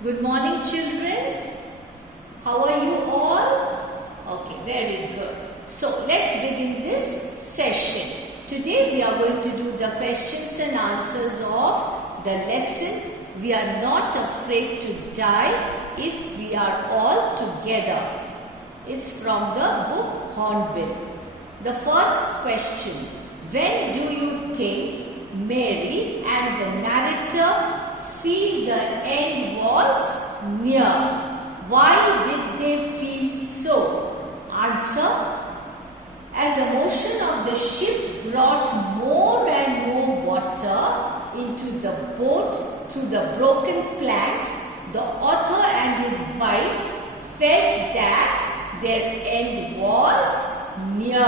Good morning, children. How are you all? Okay, very good. So, let's begin this session. Today we are going to do the questions and answers of the lesson. We are not afraid to die if we are all together. It's from the book Hornbill. The first question. When do you think Mary and the narrator feel the end was near? Why did they feel so? Answer. As the motion of the ship brought more and more water into the boat through the broken planks, the author and his wife felt that their end was near.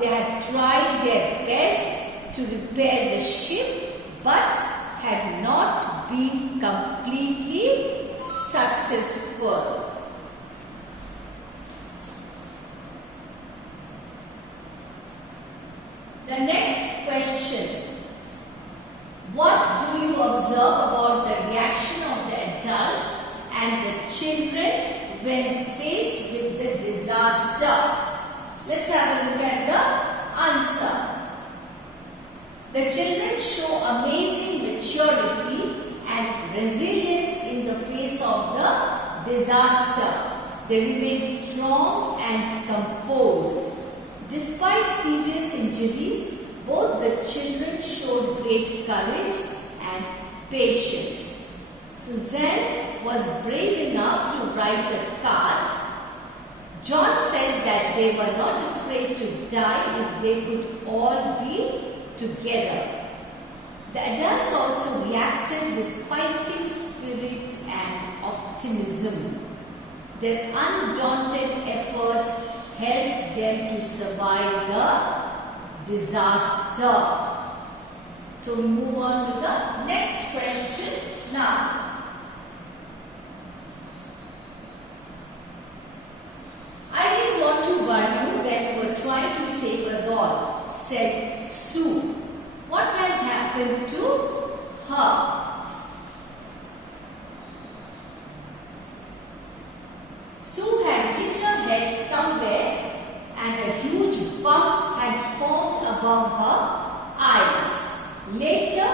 They had tried their best to repair the ship but had not been completely successful. The next question. What do you observe about the reaction of the adults and the children when faced with the disaster? Let's have a look at the answer. The children show amazing maturity and resilience in the face of the disaster. They remain strong and composed. Despite serious injuries, both the children showed great courage and patience. Suzanne was brave enough to write a card. John said that they were not afraid to die if they could all be together. The adults also reacted with fighting spirit and optimism. Their undaunted efforts helped them to survive the disaster. So we move on to the next question now. I didn't want to worry you when you were trying to save us all, said Sue. What has happened to her? Sue had hit her head somewhere and a huge bump had formed above her eyes. Later,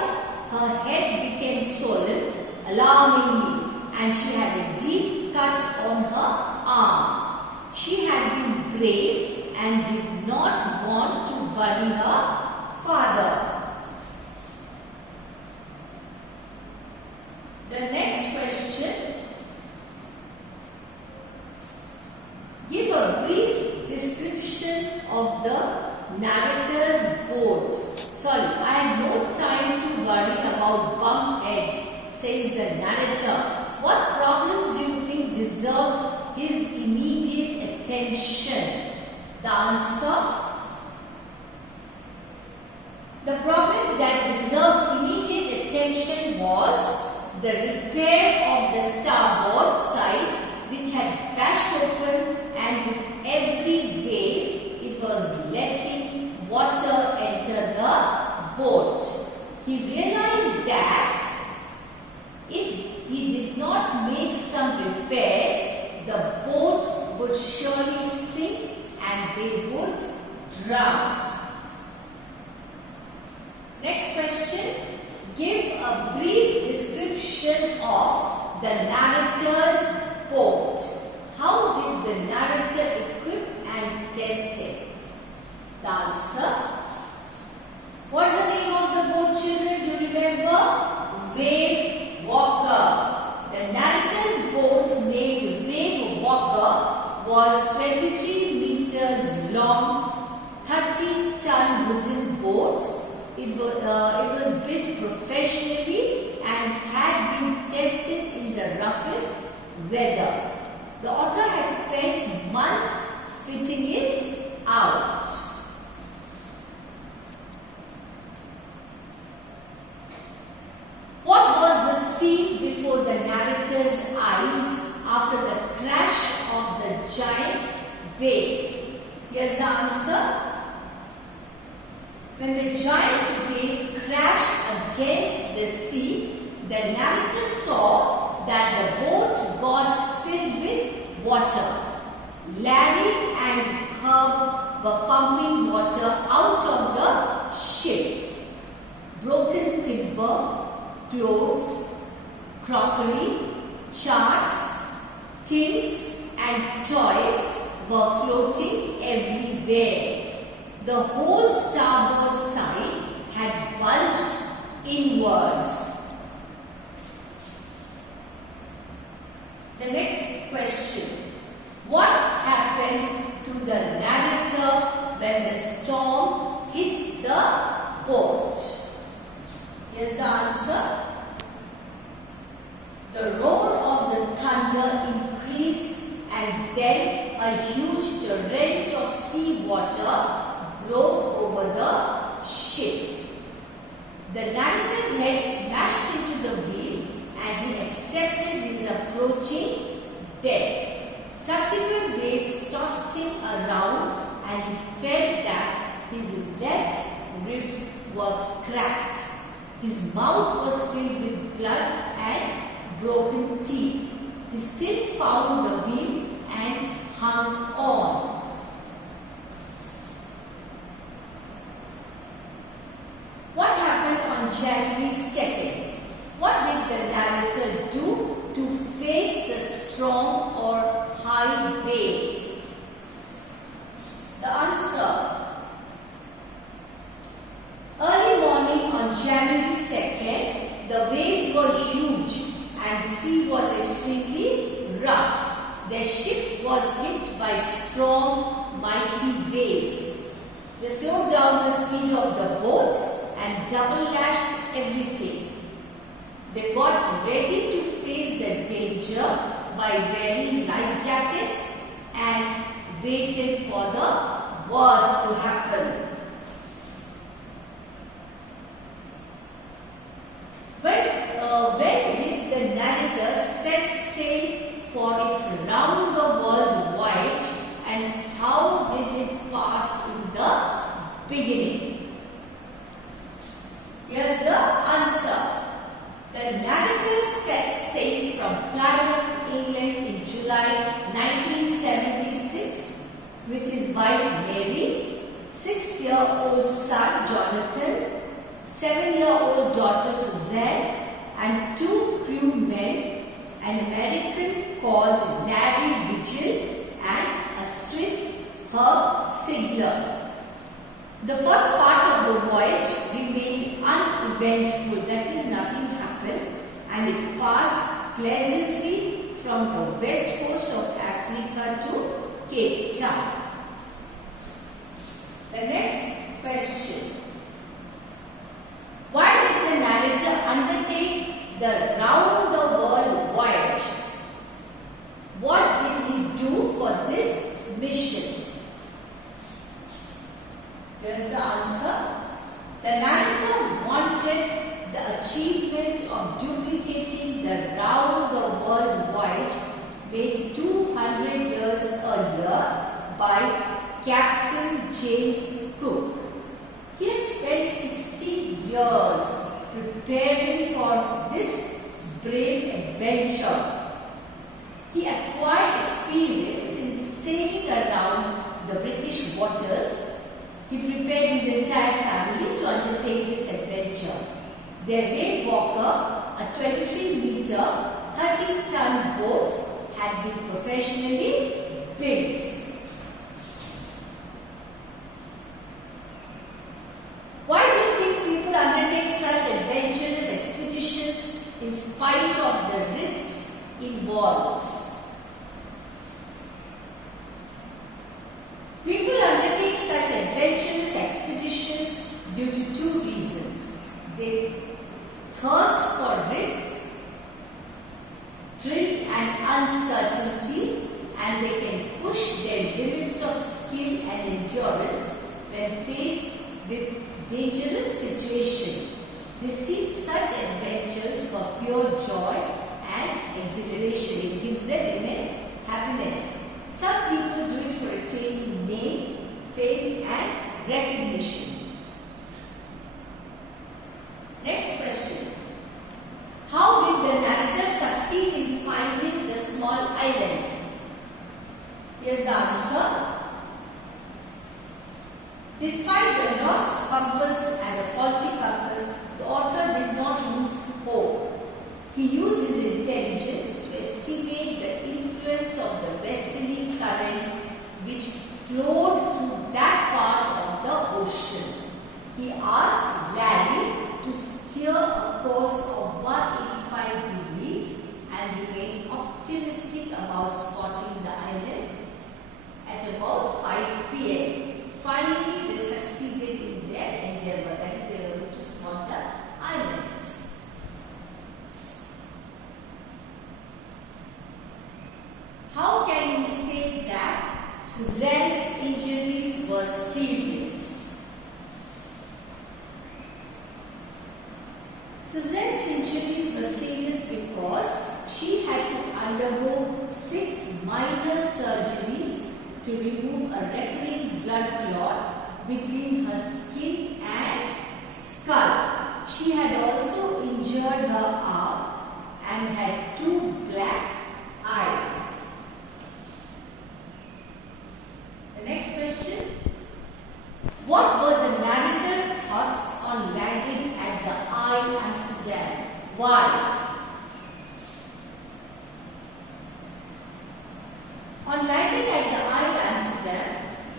her head became swollen alarmingly and she had a deep cut on her arm. She had been brave and did not want to worry her father. The next question. Give a brief description of the narrator's boat. Sorry, I had no time to worry about bumped heads, says the narrator. What problems do you think deserve his immediate attention? The answer. The problem that deserved immediate attention was the repair of the starboard side, which had bashed open, and with every wave it was letting water enter the boat. He realized that if he did not make some repairs, the boat would surely sink and they would drown. Next question. Give a brief description of the narrator's boat. How did the narrator equip and test it? The answer. What's the name of the boat, children? Do you remember? Wave Walker. The narrator's boat named Wave Walker was 23 meters long, 30-ton wooden boat. It was built professionally and had been tested in the roughest weather. The author had spent months fitting it out. What was the scene before the narrator's eyes after the crash of the giant wave? Here's the answer. When the giant wave crashed against the sea, the narrator saw that the boat got filled with water. Larry and Herb were pumping water out of the ship. Broken timber, clothes, crockery, charts, tins and toys were floating everywhere. The whole starboard side had bulged inwards. The next question. What happened to the narrator when the storm hit the boat? Here's the answer. The roar of the thunder increased and then a huge torrent of sea water broke over the ship. The narrator's head smashed into the wheel and he accepted his approaching death. Subsequent waves tossed him around and he felt that his left ribs were cracked. His mouth was filled with blood and broken teeth. He still found the wheel and hung on. What happened on January 2nd? What did the narrator do to face the strong or high waves? The answer. Early morning on January 2nd, the waves were huge and the sea was extremely rough. Their ship was hit by strong, mighty waves. They slowed down the speed of the boat and double-lashed everything. They got ready to face the danger by wearing life jackets and waited for the worst to happen. When did the narrator set sail for its round-the-world voyage and how did it pass in the beginning? Here's the answer. The narrator set sail from Plymouth, England in July 1976 with his wife Mary, 6-year-old son Jonathan, 7-year-old daughter Suzanne, and 2 crewmen, an American called Larry Vigil and a Swiss Herb Sigler. The first part of the voyage remained uneventful, that is, nothing happened, and it passed pleasantly from the west coast of Africa to Cape Town. The next question. Why did the narrator undertake the round-the-world voyage? What did he do for this mission? Here's the answer. The narrator wanted the achievement of duplicating the round-the-world voyage made 200 years earlier by Captain James Cook. He had spent 60 years preparing for this brave adventure. He acquired experience in sailing around the British waters. He prepared his entire family to undertake this adventure. Their wave walker, a 23-meter, 30-ton boat, had been professionally built. Why do you think people undertake such adventurous expeditions in spite of the risks involved? People undertake such adventurous expeditions due to 2 reasons. They thirst for risk, thrill and uncertainty, and they can push their limits of skill and endurance when faced with dangerous situations. They seek such adventures for pure joy and exhilaration. It gives them immense happiness. Some people do it for attaining name, fame and recognition. Next question. How did the narrator succeed in island? Here's the answer. Despite the lost compass and a faulty compass, the author did not lose hope. He used his intelligence to estimate the influence of the westerly currents which flowed through that part of the ocean. He asked Larry to steer a course of 185 degrees and remained optimistic about spotting the island at about 5 p.m. Finally, they succeeded in their endeavor, that is, they were able to spot the island. How can you say that Suzanne's injuries were serious? Suzanne's injuries were serious because she had to undergo 6 minor surgeries to remove a recurring blood clot between her skin and skull. She had also injured her arm and had 2 black eyes. The next question. What were the narrator's thoughts on landing at the Isle Amsterdam? Why? On landing at the Isle Amsterdam,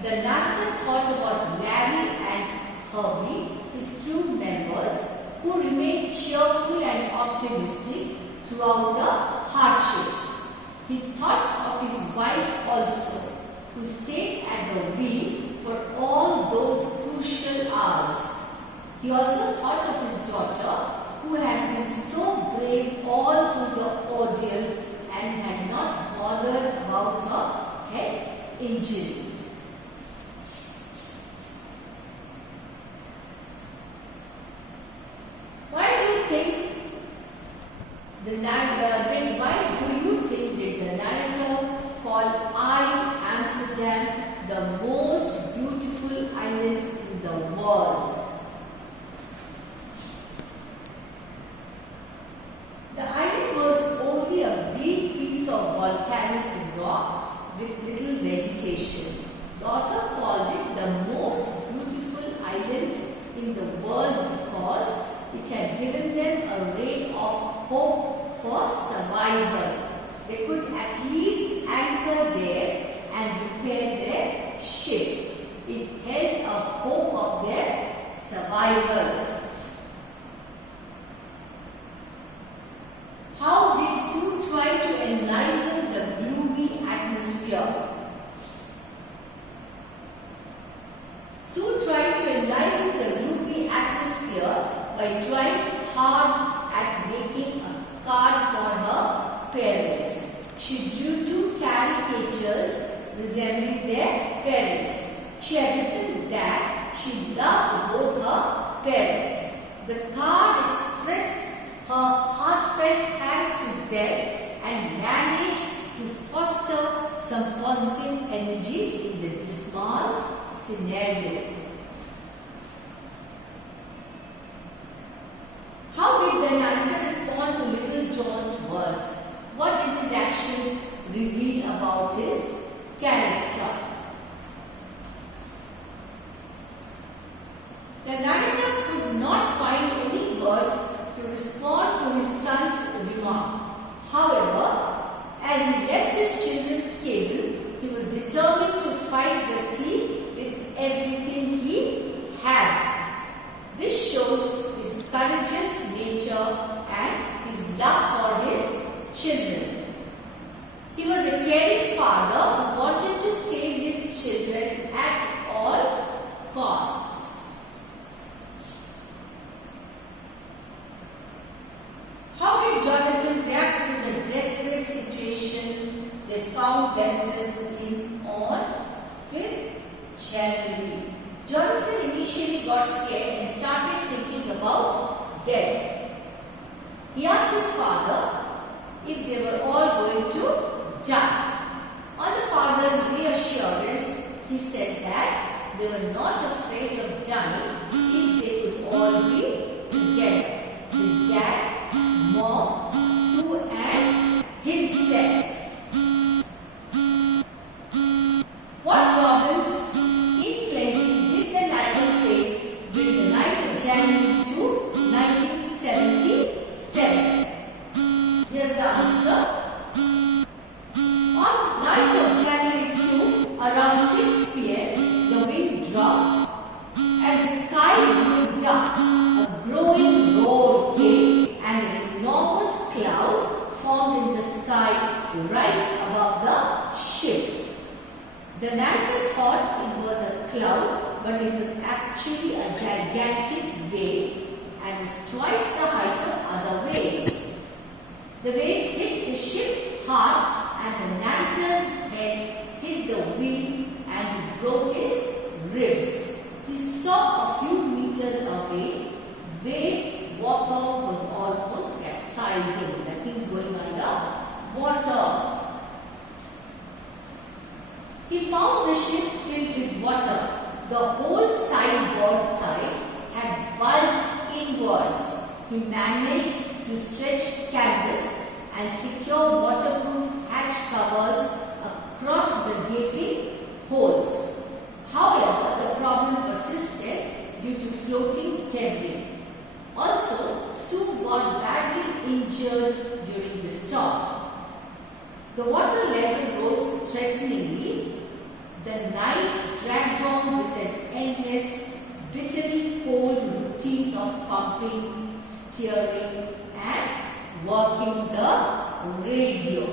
the narrator thought about Larry and Herbie, his crew members, who remained cheerful and optimistic throughout the hardships. He thought of his wife also, who stayed at the wheel for all those crucial hours. He also thought of his daughter, who had been so brave all through the ordeal and had not bothered about her head injury. Why do you think the narrator called Isle Amsterdam the most beautiful island in the world? The island was only a bleak piece of volcanic rock with little vegetation. The author called it the most beautiful island in the world because it had given them a ray of hope for survival. They could at least anchor there and repair their ship. It held a hope of their survival. How did Sue try to enliven the gloomy atmosphere? Sue tried to enliven the gloomy atmosphere by trying hard at making a card for her parents. She drew 2 caricatures resembling their parents. She had written that she loved both her parents. The card expressed her heartfelt thanks to them and managed to foster some positive energy in the dismal scenario. How did the narrator respond to Little John's words? What did his actions reveal about his character? The narrator could not find any words to respond to his son's remark. However, as he left his children's cabin, he was determined to fight the sea with everything he had. This shows his courageous nature and his love for his children. He was a caring father who wanted to save his children at all costs. How did Jonathan react to the desperate situation they found themselves in on 5th January? Jonathan initially got scared and started thinking about death. He asked his father if they were all going to die. On the father's reassurance, he said that they were not afraid of dying if they could all be together. His dad, Mom, Sue and himself. right above the ship. The narrator thought it was a cloud, but it was actually a gigantic wave and was twice the height of other waves. The wave hit the ship hard and the narrator's head hit the wheel and he broke his ribs. He saw a few meters away. Wave walker was almost capsizing. That means going under water. He found the ship filled with water. The whole sideboard side had bulged inwards. He managed to stretch canvas and secure waterproof hatch covers across the gaping holes. However, the problem persisted due to floating debris. Also, Sue got badly injured during the storm. The water level rose threateningly. The night dragged on with an endless, bitterly cold routine of pumping, steering, and working the radio.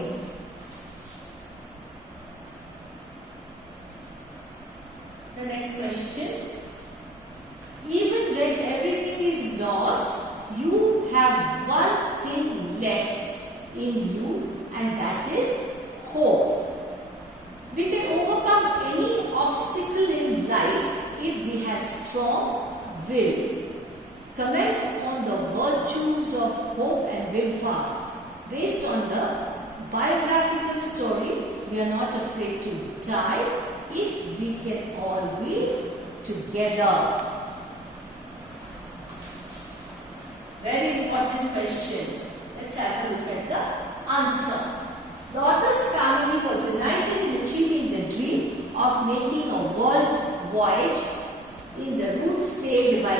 The next question. Even when everything is lost, you have one thing left in you, and that is hope. We can overcome any obstacle in life if we have strong will. Comment on the virtues of hope and willpower. Based on the biographical story, we are not afraid to die if we can all be together. Very important question. Let's have a look at the answer. The author's family was united in achieving the dream of making a world voyage in the route saved by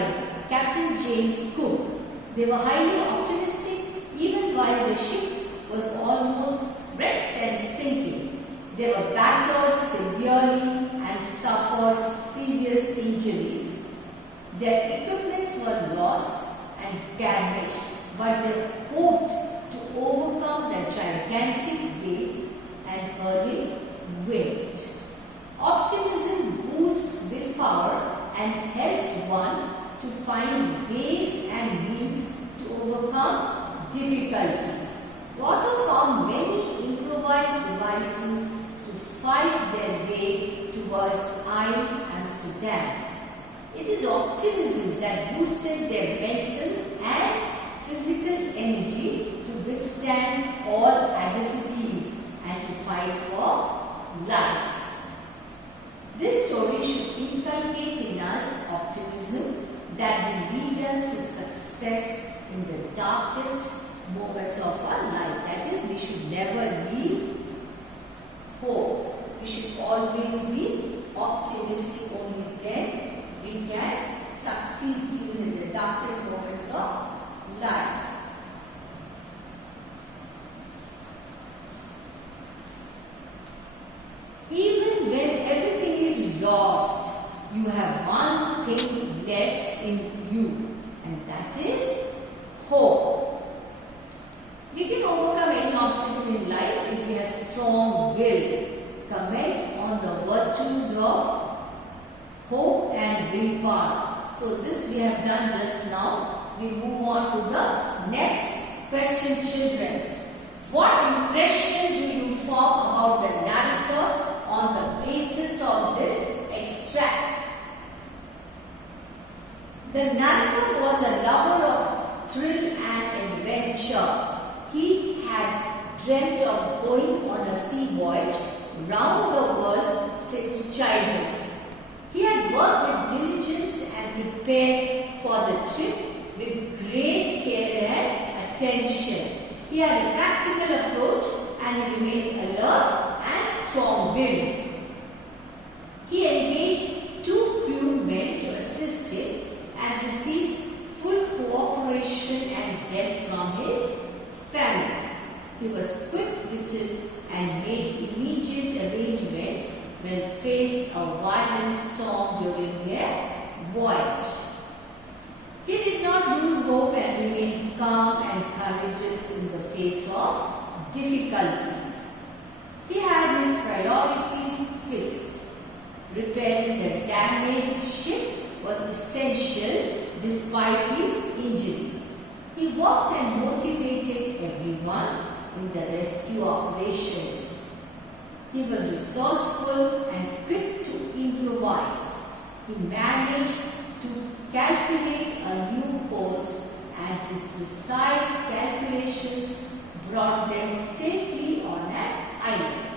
Captain James Cook. They were highly optimistic even while the ship was almost wrecked and sinking. They were battered severely and suffered serious injuries. Their equipments were lost and damaged, but they hoped to overcome the gigantic waves and hurling wind. Optimism boosts willpower and helps one to find ways and means to overcome difficulties. The author found many improvised devices to fight their way towards Amsterdam. It is optimism that boosted their mental and physical energy to withstand all adversities and to fight for life. This story should inculcate in us optimism that will lead us to success in the darkest moments of our life. That is, we should never leave hope. We should always be optimistic. Only then we can succeed even in the darkest moments of life. Even when everything is lost, you have one thing left in you, and that is hope. We can overcome any obstacle in life if we have strong will. Comment on the virtues of hope and willpower. So this we have done just now. We move on to the next question, children. What impression do you form about the narrator on the basis of this extract? The narrator was a lover of thrill and adventure. He had dreamt of going on a sea voyage round the world since childhood. He had worked with diligence and prepared for the trip with great care and attention. He had a practical approach and he remained alert and strong-willed. He engaged 2 crew men to assist him and received full cooperation and help from his family. He was quick-witted and made immediate arrangements when faced a violent storm during their voyage. He did not lose hope and remained calm and courageous in the face of difficulties. He had his priorities fixed. Repairing the damaged ship was essential despite his injuries. He worked and motivated everyone in the rescue operations. He was resourceful and quick to improvise. He managed to calculate a new course, and his precise calculations brought them safely on an island.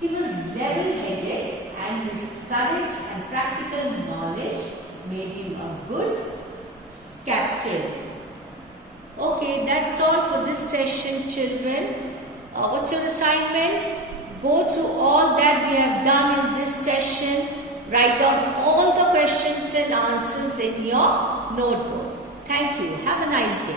He was level-headed, and his courage and practical knowledge made him a good captain. Okay, that's all for this session, children. What's your assignment? Go through all that we have done in this session. Write down all the questions and answers in your notebook. Thank you. Have a nice day.